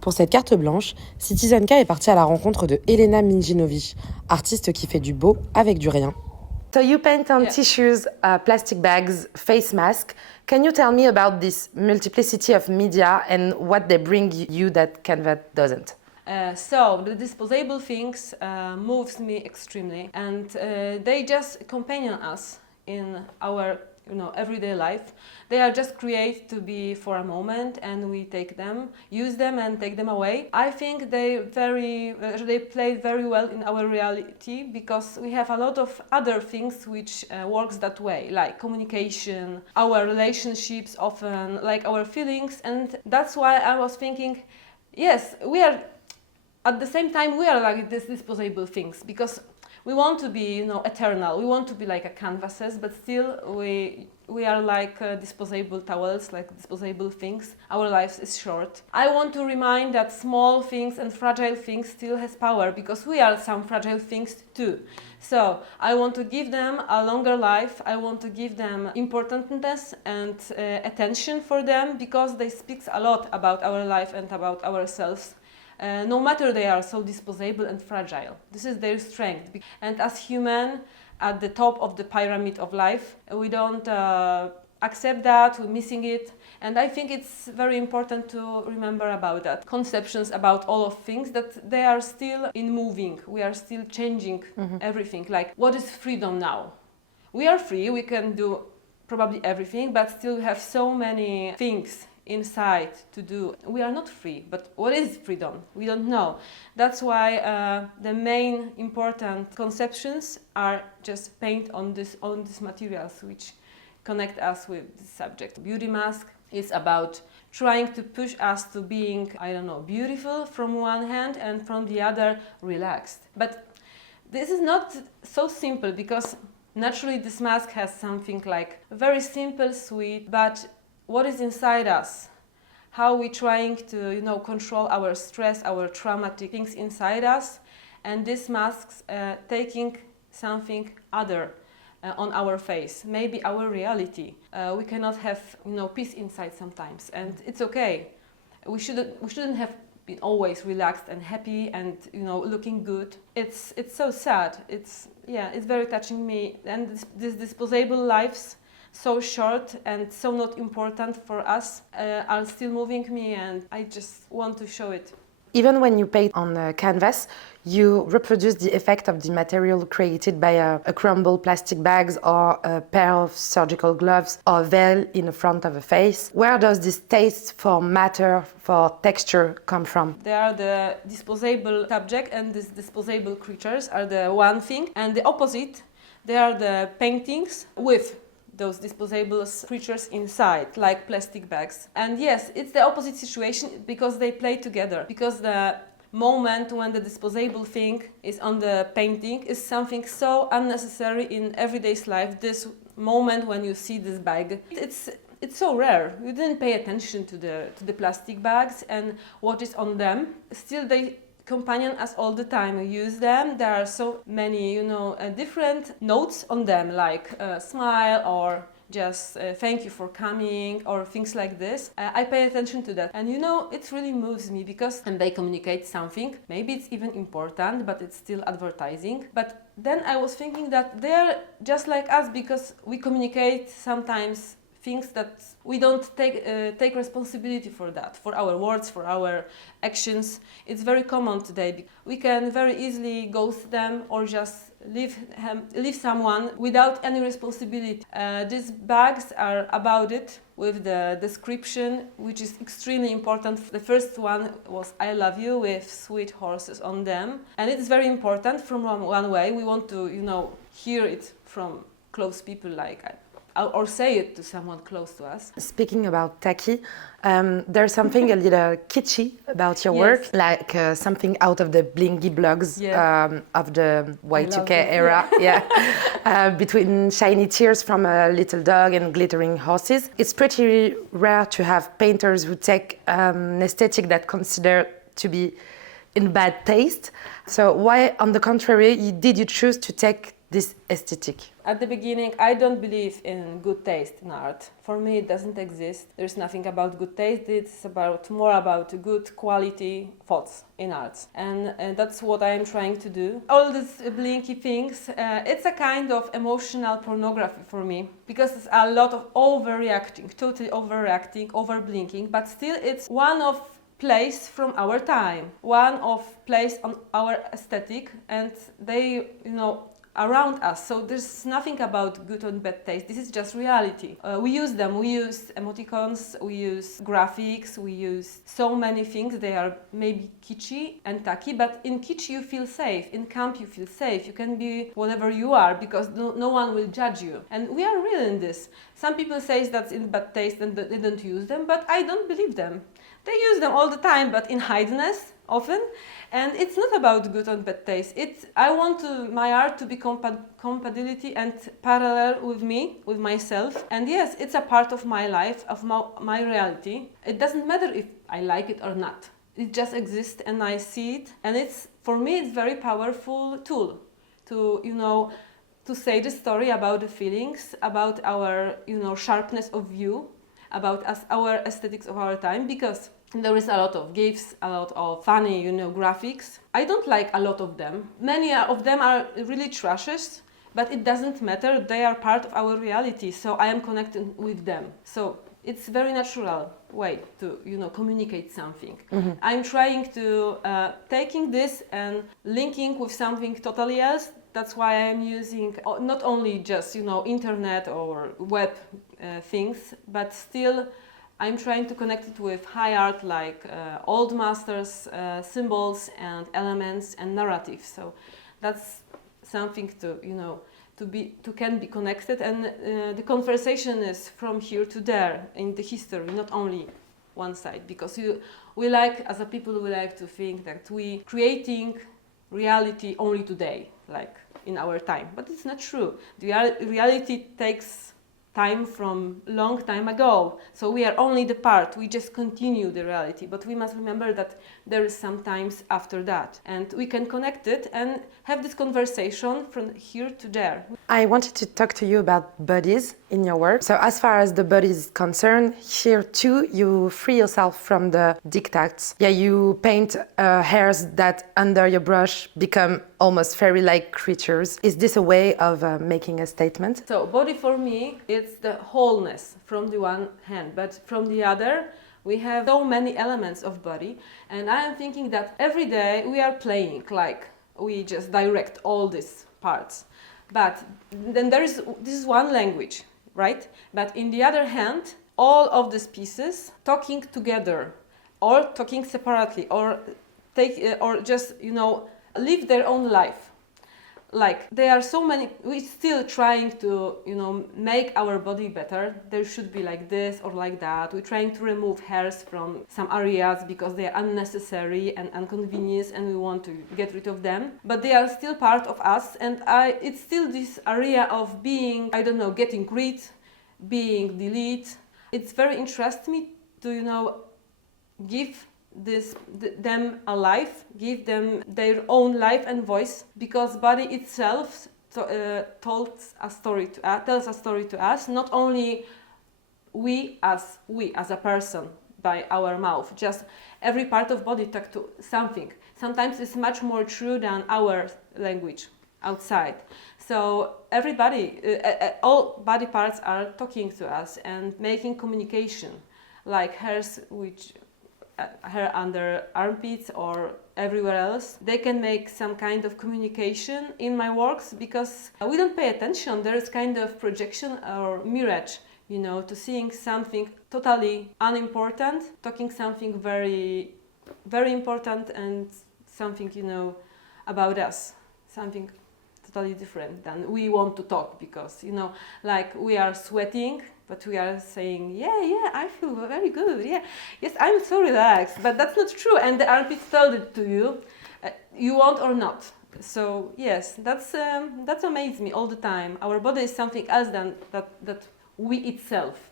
Pour cette carte blanche, Citizen K est partie à la rencontre de Helena Minginowicz, artiste qui fait du beau avec du rien. So you paint on tissues, plastic bags, face masks. Can you tell me about this multiplicity of media and what they bring you that canvas doesn't? So the disposable things moves me extremely, and they just companion us in our everyday life. They are just created to be for a moment, and we take them, use them, and take them away. I think they play very well in our reality because we have a lot of other things which works that way, like communication, our relationships, often like our feelings, and that's why I was thinking, yes, we are. At the same time, we are like these disposable things because we want to be, eternal. We want to be like a canvases, but still we are like disposable towels, like disposable things. Our life is short. I want to remind that small things and fragile things still has power because we are some fragile things too. So I want to give them a longer life. I want to give them importantness and attention for them because they speak a lot about our life and about ourselves. No matter they are so disposable and fragile. This is their strength. And as human, at the top of the pyramid of life, we don't accept that, we're missing it. And I think it's very important to remember about that. Conceptions about all of things, that they are still in moving. We are still changing everything. Like, what is freedom now? We are free, we can do probably everything, but still we have so many things inside to do. We are not free, but what is freedom? We don't know. That's why the main important conceptions are just paint on these materials which connect us with this subject. Beauty mask is about trying to push us to being, beautiful from one hand and from the other relaxed. But this is not so simple because naturally this mask has something like very simple, sweet, but what is inside us, how we're trying to control our stress, our traumatic things inside us, and these masks taking something other on our face, maybe our reality. We cannot have peace inside sometimes, and it's okay. We shouldn't have been always relaxed and happy and looking good. It's so sad. It's very touching me, and these disposable lives, so short and so not important for us, are still moving me, and I just want to show it. Even when you paint on a canvas, you reproduce the effect of the material created by a crumbled plastic bags or a pair of surgical gloves or veil in the front of a face. Where does this taste for matter, for texture come from? They are the disposable subject, and these disposable creatures are the one thing, and the opposite, they are the paintings with those disposable creatures inside, like plastic bags. And yes, it's the opposite situation because they play together. Because the moment when the disposable thing is on the painting is something so unnecessary in everyday's life. This moment when you see this bag, it's so rare. You didn't pay attention to the plastic bags and what is on them. Still, they companion us all the time. We use them. There are so many, different notes on them, like smile or just thank you for coming or things like this. I pay attention to that, and it really moves me because they communicate something. Maybe it's even important, but it's still advertising. But then I was thinking that they're just like us because we communicate sometimes things that we don't take responsibility for that, for our words, for our actions. It's very common today. We can very easily ghost them or just leave someone without any responsibility. These bags are about it, with the description, which is extremely important. The first one was "I love you" with sweet horses on them, and it's very important from one way. We want to, hear it from close people, like or say it to someone close to us. Speaking about tacky, there's something a little kitschy about your work, like something out of the blingy blogs of the Y2K era. Between shiny tears from a little dog and glittering horses. It's pretty rare to have painters who take an aesthetic that consider to be in bad taste. So why, on the contrary, did you choose to take this aesthetic? At the beginning, I don't believe in good taste in art. For me, it doesn't exist. There's nothing about good taste. It's more about good quality thoughts in art. And that's what I'm trying to do. All these blinky things, it's a kind of emotional pornography for me, because it's a lot of overreacting, totally overreacting, over blinking, but still it's one of place from our time, one of place on our aesthetic, and they, around us. So there's nothing about good and bad taste. This is just reality. We use them. We use emoticons, we use graphics, we use so many things. They are maybe kitschy and tacky, but in kitsch you feel safe. In camp you feel safe. You can be whatever you are because no one will judge you. And we are real in this. Some people say that's in bad taste and they don't use them, but I don't believe them. They use them all the time, but in hidenness often. And it's not about good and bad taste. I want my art to be compatibility and parallel with me, with myself. And yes, it's a part of my life, of my reality. It doesn't matter if I like it or not. It just exists and I see it. And for me, it's very powerful tool to say the story about the feelings, about our, sharpness of view, about our aesthetics of our time, because there is a lot of gifs, a lot of funny, graphics. I don't like a lot of them. Many of them are really trashes, but it doesn't matter. They are part of our reality, so I am connected with them. So it's a very natural way to, communicate something. Mm-hmm. I'm trying to taking this and linking with something totally else. That's why I'm using not only just, internet or web things, but still I'm trying to connect it with high art like old masters, symbols and elements and narratives. So that's something to can be connected, and the conversation is from here to there in the history, not only one side, because we like, as a people, we like to think that we creating reality only today, like in our time, but it's not true. The reality takes time from long time ago, so we are only the part, we just continue the reality, but we must remember that there is some times after that, and we can connect it and have this conversation from here to there. I wanted to talk to you about bodies in your work. So as far as the body is concerned, here too you free yourself from the diktats. Yeah, you paint hairs that under your brush become almost fairy-like creatures. Is this a way of making a statement? So body for me, it's the wholeness from the one hand, but from the other, we have so many elements of body, and I am thinking that every day we are playing, like we just direct all these parts. But then this is one language, right? But in the other hand, all of these pieces talking together, or talking separately, or just live their own life. Like there are so many, we're still trying to make our body better. There should be like this or like that. We're trying to remove hairs from some areas because they are unnecessary and inconvenience, and we want to get rid of them, but they are still part of us, and it's still this area of being, getting rid, being delete. It's very interesting me to give them a life, give them their own life and voice, because body itself tells a story to us. Not only we as a person by our mouth, just every part of body talk to something. Sometimes it's much more true than our language outside. So everybody, all body parts are talking to us and making communication, like hairs hair under armpits or everywhere else. They can make some kind of communication in my works because we don't pay attention. There is kind of projection or mirage, to seeing something totally unimportant, talking something very, very important, and something, about us, something totally different than we want to talk, because, like we are sweating, but we are saying, yeah, I feel very good, yes, I'm so relaxed, but that's not true, and the armpits tell it to you, you want or not. So yes, that amazes me all the time. Our body is something else than that we itself.